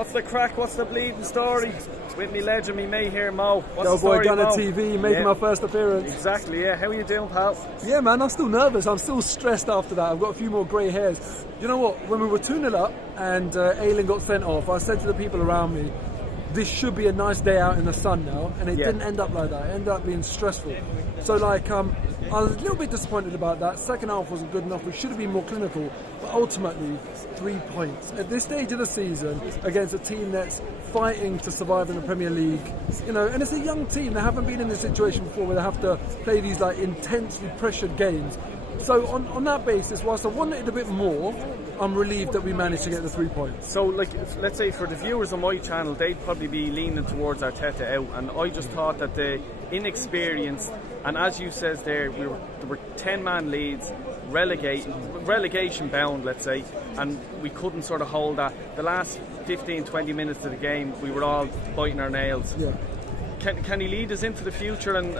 What's the crack? What's the bleeding story? With me legend, me mate here, Mo. What's Yo, the story, boy, Gunner Mo? TV, making my first appearance. Exactly, yeah. How are you doing, pal? Yeah, man, I'm still nervous. I'm still stressed after that. I've got a few more grey hairs. You know what? When we were 2-0 up and Ayling got sent off, I said to the people around me, this should be a nice day out in the sun now, and it didn't end up like that. It ended up being stressful. So, I was a little bit disappointed about that. Second half wasn't good enough. We should have been more clinical. But ultimately, 3 points. At this stage of the season, against a team that's fighting to survive in the Premier League, and it's a young team. They haven't been in this situation before where they have to play these intensely pressured games. So on that basis, whilst I wanted it a bit more, I'm relieved that we managed to get the 3 points. So, let's say for the viewers on my channel, they'd probably be leaning towards Arteta out, and I just thought that the inexperienced, and as you says there were 10-man leads, relegation bound, let's say, and we couldn't sort of hold that. The last 15-20 minutes of the game, we were all biting our nails. Yeah. Can he lead us into the future and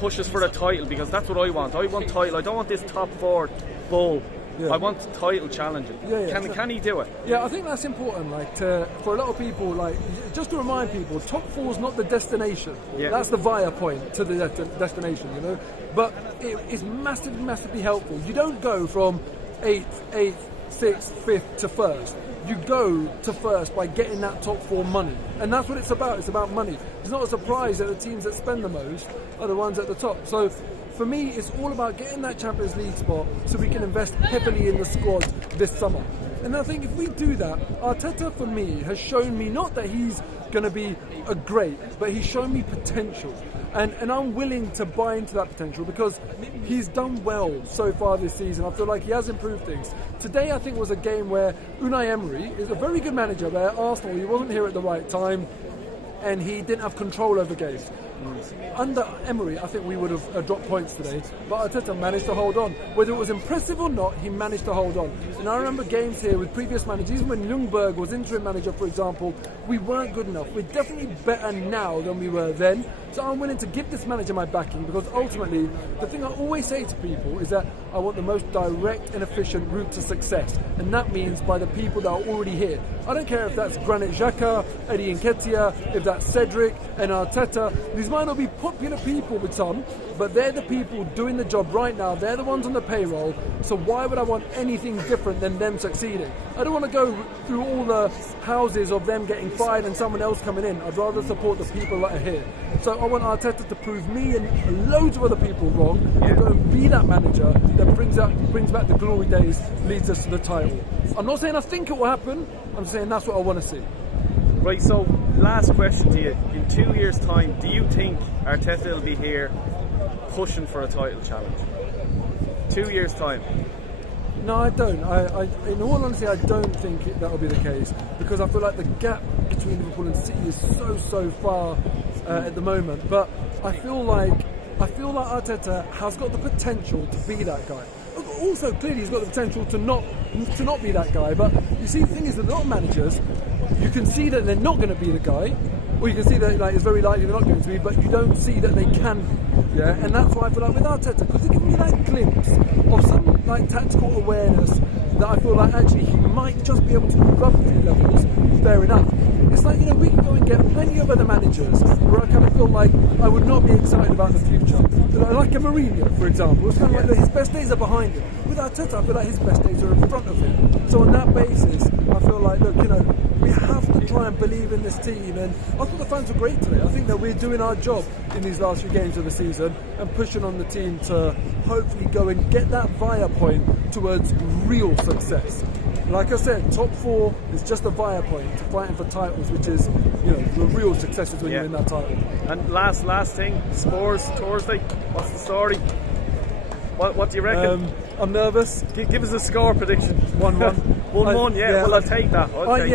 push us for a title? Because that's what I want. I want title. I don't want this top four bull. Yeah. I want title challenging. Can he do it? Yeah, I think that's important. For a lot of people, just to remind people, top four is not the destination. Yeah. That's the via point to the destination. But it is massively, massively helpful. You don't go from 8th, 6th, 5th to 1st. You go to first by getting that top four money. And that's what it's about. It's about money. It's not a surprise that the teams that spend the most are the ones at the top. So for me, it's all about getting that Champions League spot so we can invest heavily in the squad this summer. And I think if we do that, Arteta for me has shown me not that he's going to be a great, but he's shown me potential. And I'm willing to buy into that potential because he's done well so far this season. I feel like he has improved things. Today, I think, was a game where Unai Emery is a very good manager, but at Arsenal, he wasn't here at the right time and he didn't have control over games. Under Emery, I think we would have dropped points today, but Arteta managed to hold on. Whether it was impressive or not, he managed to hold on. And I remember games here with previous managers, even when Ljungberg was interim manager, for example, we weren't good enough. We're definitely better now than we were then. So I'm willing to give this manager my backing because ultimately, the thing I always say to people is that I want the most direct and efficient route to success. And that means by the people that are already here. I don't care if that's Granit Xhaka, Eddie Nketiah, if that's Cedric and Arteta. These might not be popular people with some, but they're the people doing the job right now. They're the ones on the payroll. So why would I want anything different than them succeeding? I don't want to go through all the houses of them getting fired and someone else coming in. I'd rather support the people that are here. So I want Arteta to prove me and loads of other people wrong and go and be that manager that brings back the glory days, leads us to the title. I'm not saying I think it will happen. I'm saying that's what I want to see. Right, so last question to you. In 2 years' time, do you think Arteta will be here pushing for a title challenge? 2 years' time? No, I don't. In all honesty, I don't think that will be the case because I feel like the gap between Liverpool and City is so far at the moment. But I feel like Arteta has got the potential to be that guy. Also, clearly, he's got the potential to not be that guy. But you see, the thing is, that a lot of managers, you can see that they're not going to be the guy, or you can see that it's very likely they're not going to be, but you don't see that they can be. Yeah, and that's why I feel like with Arteta, because he gives me that glimpse of some tactical awareness that I feel like actually he might just be able to move up a few levels. Fair enough. It's like, we can go and get plenty of other managers where I kind of feel like I would not be excited about the future. Like a Mourinho, for example. It's kind of like his best days are behind him. With Arteta, I feel like his best days are in front of him. So on that basis, I feel like, look, we have to try and believe in this team. And I thought the fans were great today. I think that we're doing our job in these last few games of the season and pushing on the team to hopefully go and get that via point towards real success. Like I said, top four is just a via point to fighting for titles, which is, the real success is when you win that title. And last thing, Spurs Thursday. What's the story? What do you reckon? I'm nervous. Give us a score prediction. 1-1. 1-1, yeah. Well, I'll take that.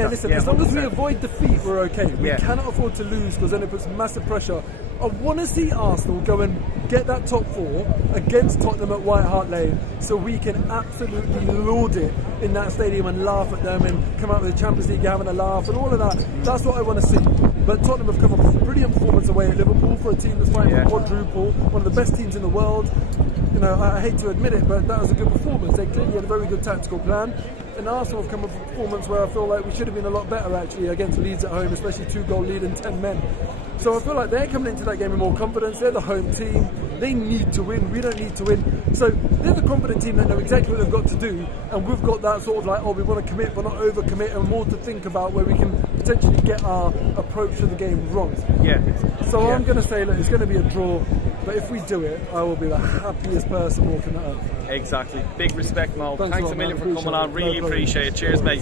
Listen, as long as we avoid defeat, we're okay. We cannot afford to lose because then it puts massive pressure. I want to see Arsenal go and get that top four against Tottenham at White Hart Lane so we can absolutely lord it in that stadium and laugh at them and come out with the Champions League having a laugh and all of that. That's what I want to see. But Tottenham have come up with a brilliant performance away at Liverpool for a team that's fighting for quadruple, one of the best teams in the world. you know, I hate to admit it, but that was a good performance. They clearly had a very good tactical plan. And Arsenal have come with a performance where I feel like we should have been a lot better actually against Leeds at home, especially 2-goal lead and 10 men. So I feel like they're coming into that game with more confidence. They're the home team. They need to win. We don't need to win. So they're the competent team that know exactly what they've got to do. And we've got that sort of like, oh, we want to commit but not overcommit, and more to think about where we can potentially get our approach to the game wrong. Yeah. So I'm going to say, look, it's going to be a draw. But if we do it, I will be the happiest person walking that earth. Exactly. Big respect, Mo. Thanks a million for coming on. Really No appreciate it. Cheers, mate.